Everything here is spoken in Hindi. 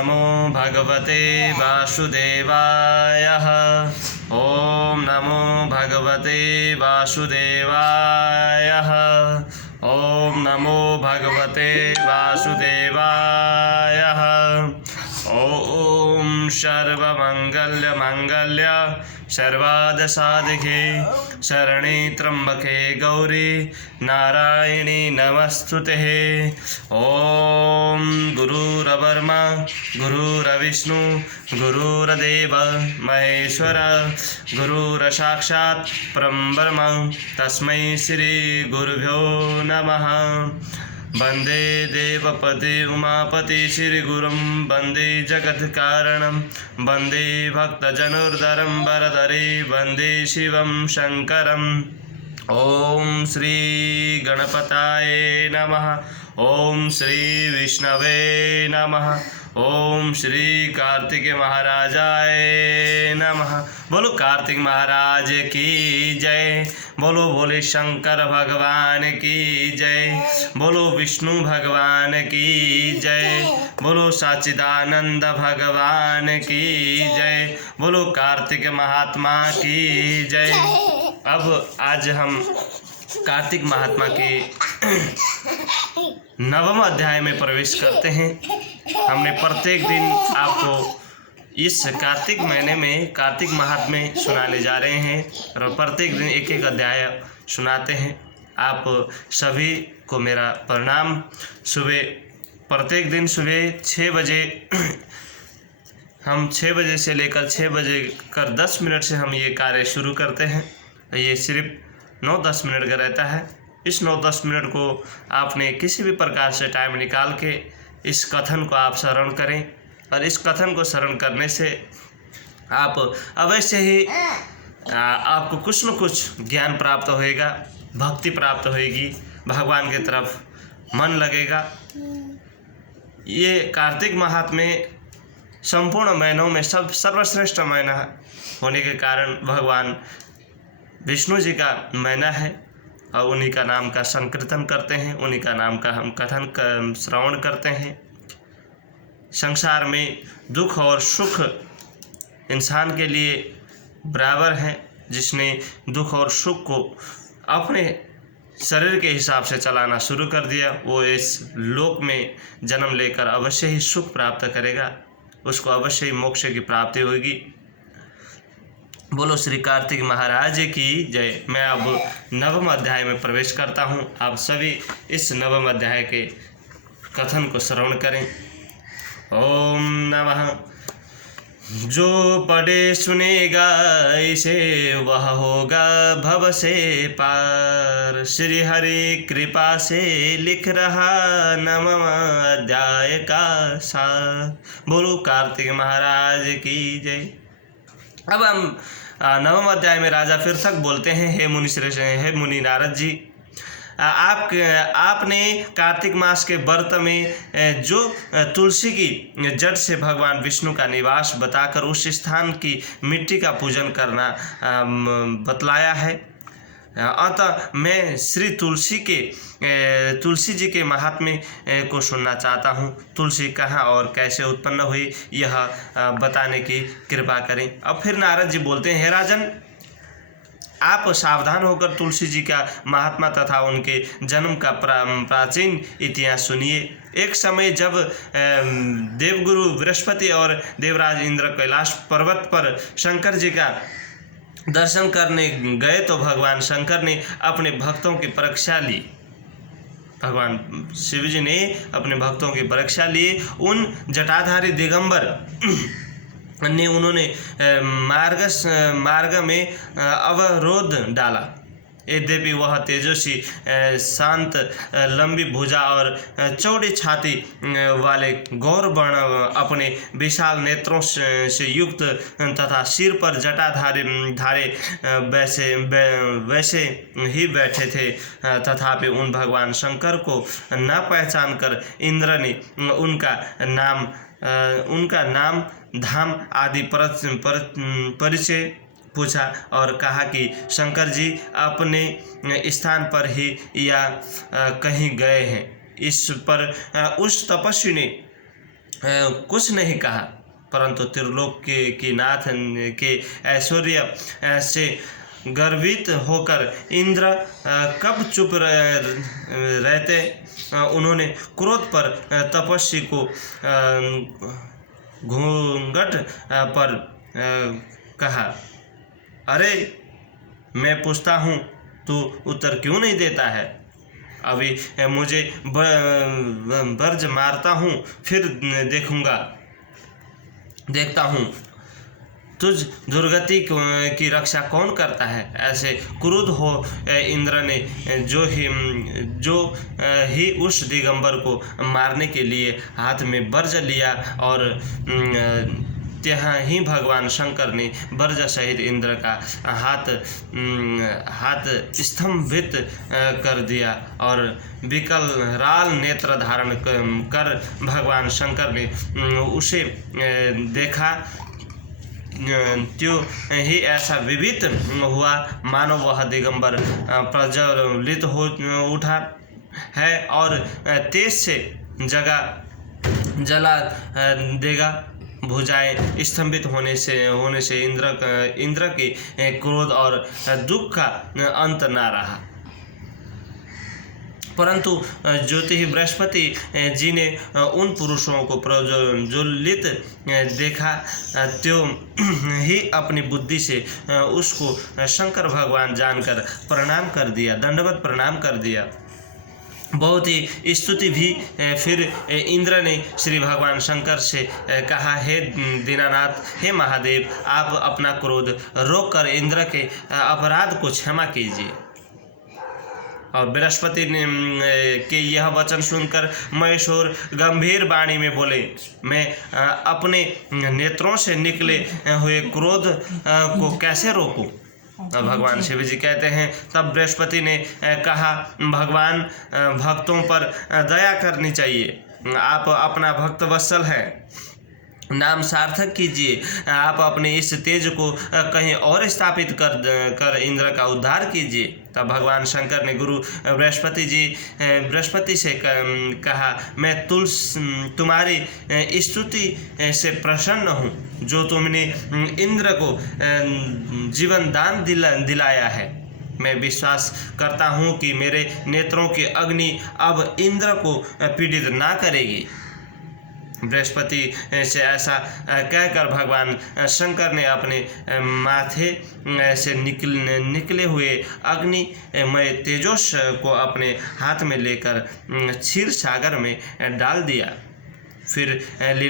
नमो भगवते वासुदेवाय। ओम नमो भगवते वासुदेवाय। ओम नमो भगवते वासुदेवाय। ओम सर्वमंगल मंगल्य सर्वादसाधिके शरणे त्र्यंबके गौरी नारायणी नमस्तुते। ओम गुरुर्ब्रह्मा गुरुर्विष्णु गुरुर्देव महेश्वर गुरुर्साक्षात् परब्रह्म तस्मै श्री गुरुभ्यो नमः। वंदे देवपति उमापति श्रीगुरुं वंदे जगत्कारणं वंदे भक्तजनोद्धरं वरदरे वंदे शिवं शंकरम्। ओम श्री गणपताय नमः। ओम श्री विष्णवे नमः। ओम श्री कार्तिक महाराजाय नमः। बोलो कार्तिक महाराज की जय। बोलो भोले शंकर भगवान की जय। बोलो विष्णु भगवान की जय। बोलो सच्चिदानंद भगवान की जय। बोलो कार्तिक महात्मा की जय। अब आज हम कार्तिक महात्मा के नवम अध्याय में प्रवेश करते हैं। हमने प्रत्येक दिन आपको इस कार्तिक महीने में कार्तिक महात्म्य सुनाने जा रहे हैं और प्रत्येक दिन एक एक अध्याय सुनाते हैं। आप सभी को मेरा प्रणाम। प्रत्येक दिन सुबह 6 बजे हम 6 बजे से लेकर 6 बजे कर 10 मिनट से हम ये कार्य शुरू करते हैं। ये सिर्फ 9-10 मिनट का रहता है। इस 9-10 मिनट को आपने किसी भी प्रकार से टाइम निकाल के इस कथन को आप श्रवण करें और इस कथन को श्रवण करने से आप अवश्य ही आपको कुछ न कुछ ज्ञान प्राप्त होएगा, भक्ति प्राप्त होएगी, भगवान की तरफ मन लगेगा। ये कार्तिक महात्म्य संपूर्ण महीनों में सर्वश्रेष्ठ महीना होने के कारण भगवान विष्णु जी का महीना है और उन्हीं का नाम का संकीर्तन करते हैं, उन्हीं का नाम का हम कथन श्रवण करते हैं। संसार में दुख और सुख इंसान के लिए बराबर हैं। जिसने दुख और सुख को अपने शरीर के हिसाब से चलाना शुरू कर दिया वो इस लोक में जन्म लेकर अवश्य ही सुख प्राप्त करेगा, उसको अवश्य ही मोक्ष की प्राप्ति होगी। बोलो श्री कार्तिक महाराज की जय। मैं अब नवम अध्याय में प्रवेश करता हूँ। आप सभी इस नवम अध्याय के कथन को श्रवण करें। ओम नमः। जो पढ़े सुनेगा इसे वह होगा भव से पार। श्री हरि कृपा से लिख रहा नवम अध्याय का सार। बोलो कार्तिक महाराज की जय। अब हम नवम अध्याय में राजा फिरसक बोलते हैं, हे मुनि श्रेष्ठ, हे मुनि नारद जी, आपने कार्तिक मास के व्रत में जो तुलसी की जड़ से भगवान विष्णु का निवास बताकर उस स्थान की मिट्टी का पूजन करना बतलाया है। अतः मैं श्री तुलसी जी के महात्म्य को सुनना चाहता हूँ। तुलसी कहाँ और कैसे उत्पन्न हुई यह बताने की कृपा करें। अब फिर नारद जी बोलते हैं, हे राजन, आप सावधान होकर तुलसी जी का महात्मा तथा उनके जन्म का प्राचीन इतिहास सुनिए। एक समय जब देवगुरु बृहस्पति और देवराज इंद्र कैलाश पर्वत पर शंकर जी का दर्शन करने गए तो भगवान शंकर ने अपने भक्तों की परीक्षा ली। भगवान शिव जी ने अपने भक्तों की परीक्षा ली। उन जटाधारी दिगंबर ने उन्होंने मार्ग में अवरोध डाला। यद्यपि वह तेजस्वी, शांत, लंबी भुजा और चौड़ी छाती वाले गौर वर्ण अपने विशाल नेत्रों से युक्त तथा सिर पर जटा धारे वैसे ही बैठे थे। तथापि उन भगवान शंकर को न पहचान कर इंद्र ने उनका नाम धाम आदि परिचय पूछा और कहा कि शंकर जी अपने स्थान पर ही या कहीं गए हैं। इस पर उस तपस्वी ने कुछ नहीं कहा, परंतु त्रिलोक के नाथ के ऐश्वर्य से गर्वित होकर इंद्र कब चुप रहते। उन्होंने क्रोध पर तपस्वी को घूंघट पर कहा, अरे मैं पूछता हूँ तू उत्तर क्यों नहीं देता है? अभी मुझे बर्ज मारता हूँ, फिर देखता हूँ तुझ दुर्गति की रक्षा कौन करता है। ऐसे क्रुद्ध हो इंद्र ने जो ही उस दिगंबर को मारने के लिए हाथ में बर्ज लिया, और त्यहाँ ही भगवान शंकर ने बर्ज सहित इंद्र का हाथ स्तंभित कर दिया, और विकराल नेत्र धारण कर भगवान शंकर ने उसे देखा। त्यों ही ऐसा विविध हुआ मानो वह दिगंबर प्रज्वलित हो उठा है और तेज से जला देगा। भुजाएं स्तंभित होने से इंद्र के क्रोध और दुख का अंत न रहा। परंतु ज्योति बृहस्पति जी ने उन पुरुषों को प्रज्वलित देखा, त्यों ही अपनी बुद्धि से उसको शंकर भगवान जानकर प्रणाम कर दिया, दंडवत प्रणाम कर दिया। बहुत ही स्तुति भी। फिर इंद्र ने श्री भगवान शंकर से कहा, हे दीनानाथ, हे महादेव, आप अपना क्रोध रोक कर इंद्र के अपराध को क्षमा कीजिए। और बृहस्पति ने के यह वचन सुनकर महेश्वर गंभीर वाणी में बोले, मैं अपने नेत्रों से निकले हुए क्रोध को कैसे रोकूं? भगवान शिव जी कहते हैं, तब बृहस्पति ने कहा, भगवान, भक्तों पर दया करनी चाहिए। आप अपना भक्त वत्सल हैं, नाम सार्थक कीजिए। आप अपने इस तेज को कहीं और स्थापित कर इंद्र का उद्धार कीजिए। तब भगवान शंकर ने गुरु बृहस्पति से कहा, मैं तुम्हारी स्तुति से प्रसन्न हूँ, जो तुमने इंद्र को जीवन दान दिलाया है। मैं विश्वास करता हूँ कि मेरे नेत्रों की अग्नि अब इंद्र को पीड़ित ना करेगी। बृहस्पति से ऐसा कहकर भगवान शंकर ने अपने माथे से निकले हुए अग्निमय तेजोस को अपने हाथ में लेकर क्षीर सागर में डाल दिया। फिर